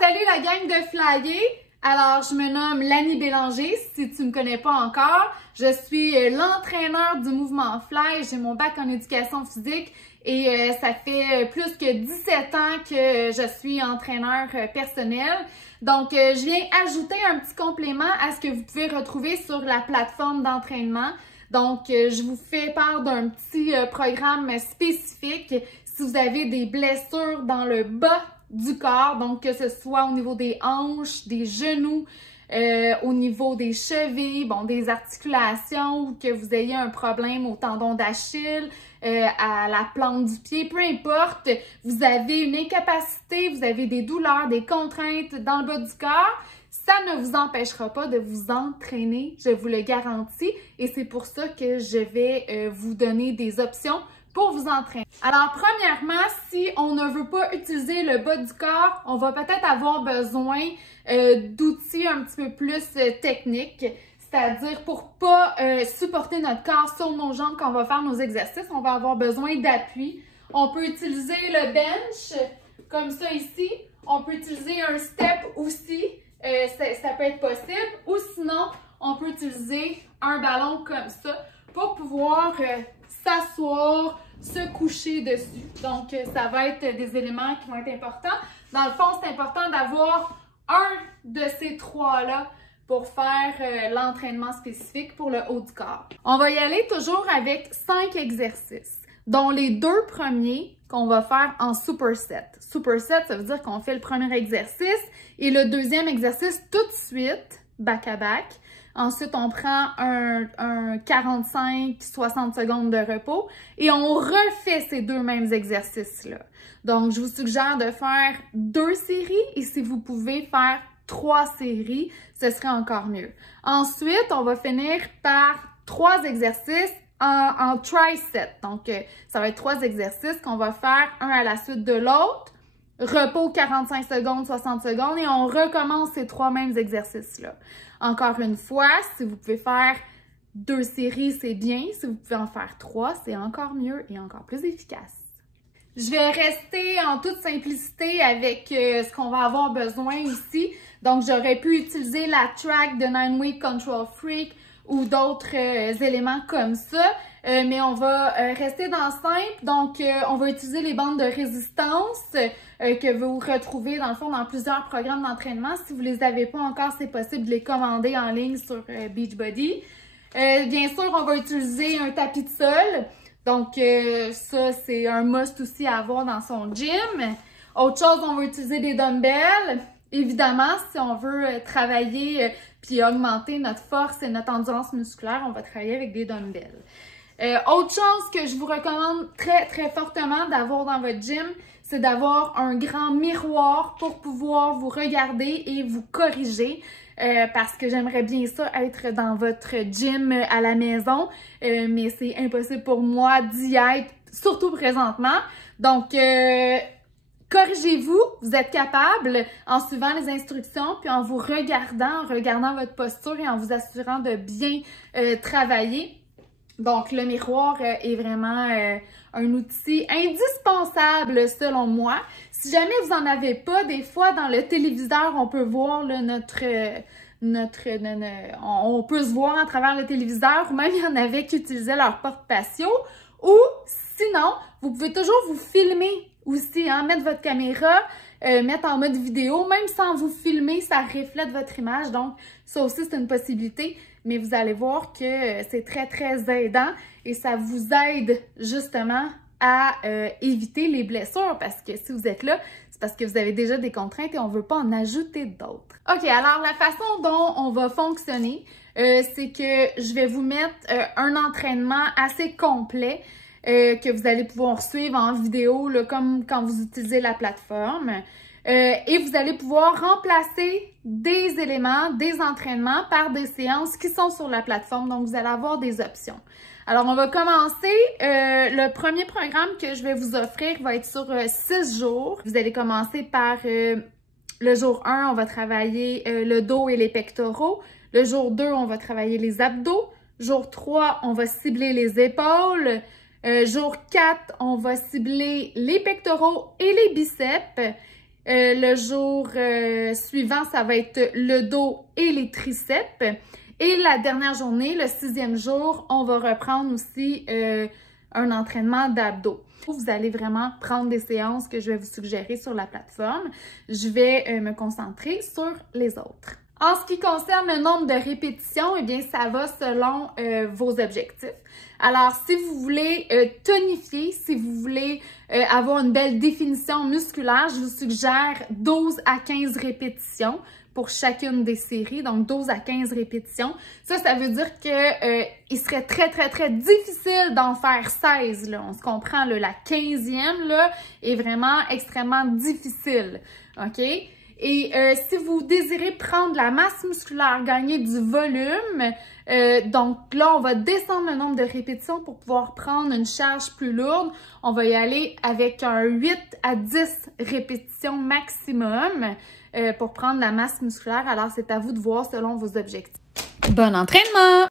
Salut la gang de Flyer! Alors, je me nomme Lani Bélanger, si tu ne me connais pas encore. Je suis l'entraîneur du mouvement Fly. J'ai mon bac en éducation physique et ça fait plus que 17 ans que je suis entraîneur personnel. Donc, je viens ajouter un petit complément à ce que vous pouvez retrouver sur la plateforme d'entraînement. Donc, je vous fais part d'un petit programme spécifique si vous avez des blessures dans le bas du corps, donc que ce soit au niveau des hanches, des genoux, au niveau des chevilles, bon, des articulations, ou que vous ayez un problème au tendon d'Achille, à la plante du pied, peu importe, vous avez une incapacité, vous avez des douleurs, des contraintes dans le bas du corps, ça ne vous empêchera pas de vous entraîner, je vous le garantis, et c'est pour ça que je vais vous donner des options pour vous entraîner. Alors, premièrement, si on ne veut pas utiliser le bas du corps, on va peut-être avoir besoin d'outils un petit peu plus techniques, c'est-à-dire pour pas supporter notre corps sur nos jambes quand on va faire nos exercices, on va avoir besoin d'appui. On peut utiliser le bench, comme ça ici. On peut utiliser un step aussi, ça peut être possible. Ou sinon, on peut utiliser un ballon comme ça pour pouvoir s'asseoir, se coucher dessus. Donc, ça va être des éléments qui vont être importants. Dans le fond, c'est important d'avoir un de ces trois-là pour faire l'entraînement spécifique pour le haut du corps. On va y aller toujours avec 5 exercices, dont les 2 premiers qu'on va faire en superset. Superset, ça veut dire qu'on fait le premier exercice et le deuxième exercice tout de suite, back-à-back. Ensuite, on prend un 45-60 secondes de repos et on refait ces 2 mêmes exercices-là. Donc, je vous suggère de faire 2 séries et si vous pouvez faire 3 séries, ce serait encore mieux. Ensuite, on va finir par 3 exercices en tri-set. Donc, ça va être 3 exercices qu'on va faire un à la suite de l'autre. Repos 45 secondes, 60 secondes et on recommence ces 3 mêmes exercices-là. Encore une fois, si vous pouvez faire 2 séries, c'est bien. Si vous pouvez en faire 3, c'est encore mieux et encore plus efficace. Je vais rester en toute simplicité avec ce qu'on va avoir besoin ici. Donc, j'aurais pu utiliser la track de 9 Week Control Freak ou d'autres éléments comme ça. Mais on va rester dans simple. Donc, on va utiliser les bandes de résistance que vous retrouvez dans le fond dans plusieurs programmes d'entraînement. Si vous ne les avez pas encore, c'est possible de les commander en ligne sur Beachbody. Bien sûr, on va utiliser un tapis de sol. Donc, ça, c'est un must aussi à avoir dans son gym. Autre chose, on va utiliser des dumbbells. Évidemment, si on veut travailler puis augmenter notre force et notre endurance musculaire, on va travailler avec des dumbbells. Autre chose que je vous recommande très, très fortement d'avoir dans votre gym, c'est d'avoir un grand miroir pour pouvoir vous regarder et vous corriger. Parce que j'aimerais bien ça être dans votre gym à la maison, mais c'est impossible pour moi d'y être, surtout présentement. Donc, corrigez-vous, vous êtes capable en suivant les instructions, puis en vous regardant, votre posture et en vous assurant de bien travailler. Donc, le miroir est vraiment un outil indispensable selon moi. Si jamais vous n'en avez pas, des fois dans le téléviseur, on peut voir là, on peut se voir à travers le téléviseur, ou même il y en avait qui utilisaient leur porte-patio. Ou sinon, vous pouvez toujours vous filmer aussi, hein, mettre votre caméra, mettre en mode vidéo, même sans vous filmer, ça reflète votre image. Donc, ça aussi, c'est une possibilité. Mais vous allez voir que c'est très, très aidant et ça vous aide justement à éviter les blessures parce que si vous êtes là, c'est parce que vous avez déjà des contraintes et on ne veut pas en ajouter d'autres. OK, alors la façon dont on va fonctionner, c'est que je vais vous mettre un entraînement assez complet que vous allez pouvoir suivre en vidéo, là, comme quand vous utilisez la plateforme. Et vous allez pouvoir remplacer des éléments, des entraînements par des séances qui sont sur la plateforme. Donc, vous allez avoir des options. Alors, on va commencer. Le premier programme que je vais vous offrir va être sur 6 jours. Vous allez commencer par le jour 1, on va travailler le dos et les pectoraux. Le jour 2, on va travailler les abdos. Jour 3, on va cibler les épaules. Jour 4, on va cibler les pectoraux et les biceps. Le jour suivant, ça va être le dos et les triceps. Et la dernière journée, le 6e jour, on va reprendre aussi un entraînement d'abdos. Vous allez vraiment prendre des séances que je vais vous suggérer sur la plateforme. Je vais me concentrer sur les autres. En ce qui concerne le nombre de répétitions, eh bien, ça va selon vos objectifs. Alors, si vous voulez tonifier, si vous voulez avoir une belle définition musculaire, je vous suggère 12 à 15 répétitions pour chacune des séries, donc 12 à 15 répétitions. Ça veut dire que il serait très difficile d'en faire 16, là. On se comprend, là, la 15e, là, est vraiment extrêmement difficile, OK? Et si vous désirez prendre de la masse musculaire, gagner du volume, donc là, on va descendre le nombre de répétitions pour pouvoir prendre une charge plus lourde. On va y aller avec un 8 à 10 répétitions maximum pour prendre la masse musculaire. Alors, c'est à vous de voir selon vos objectifs. Bon entraînement!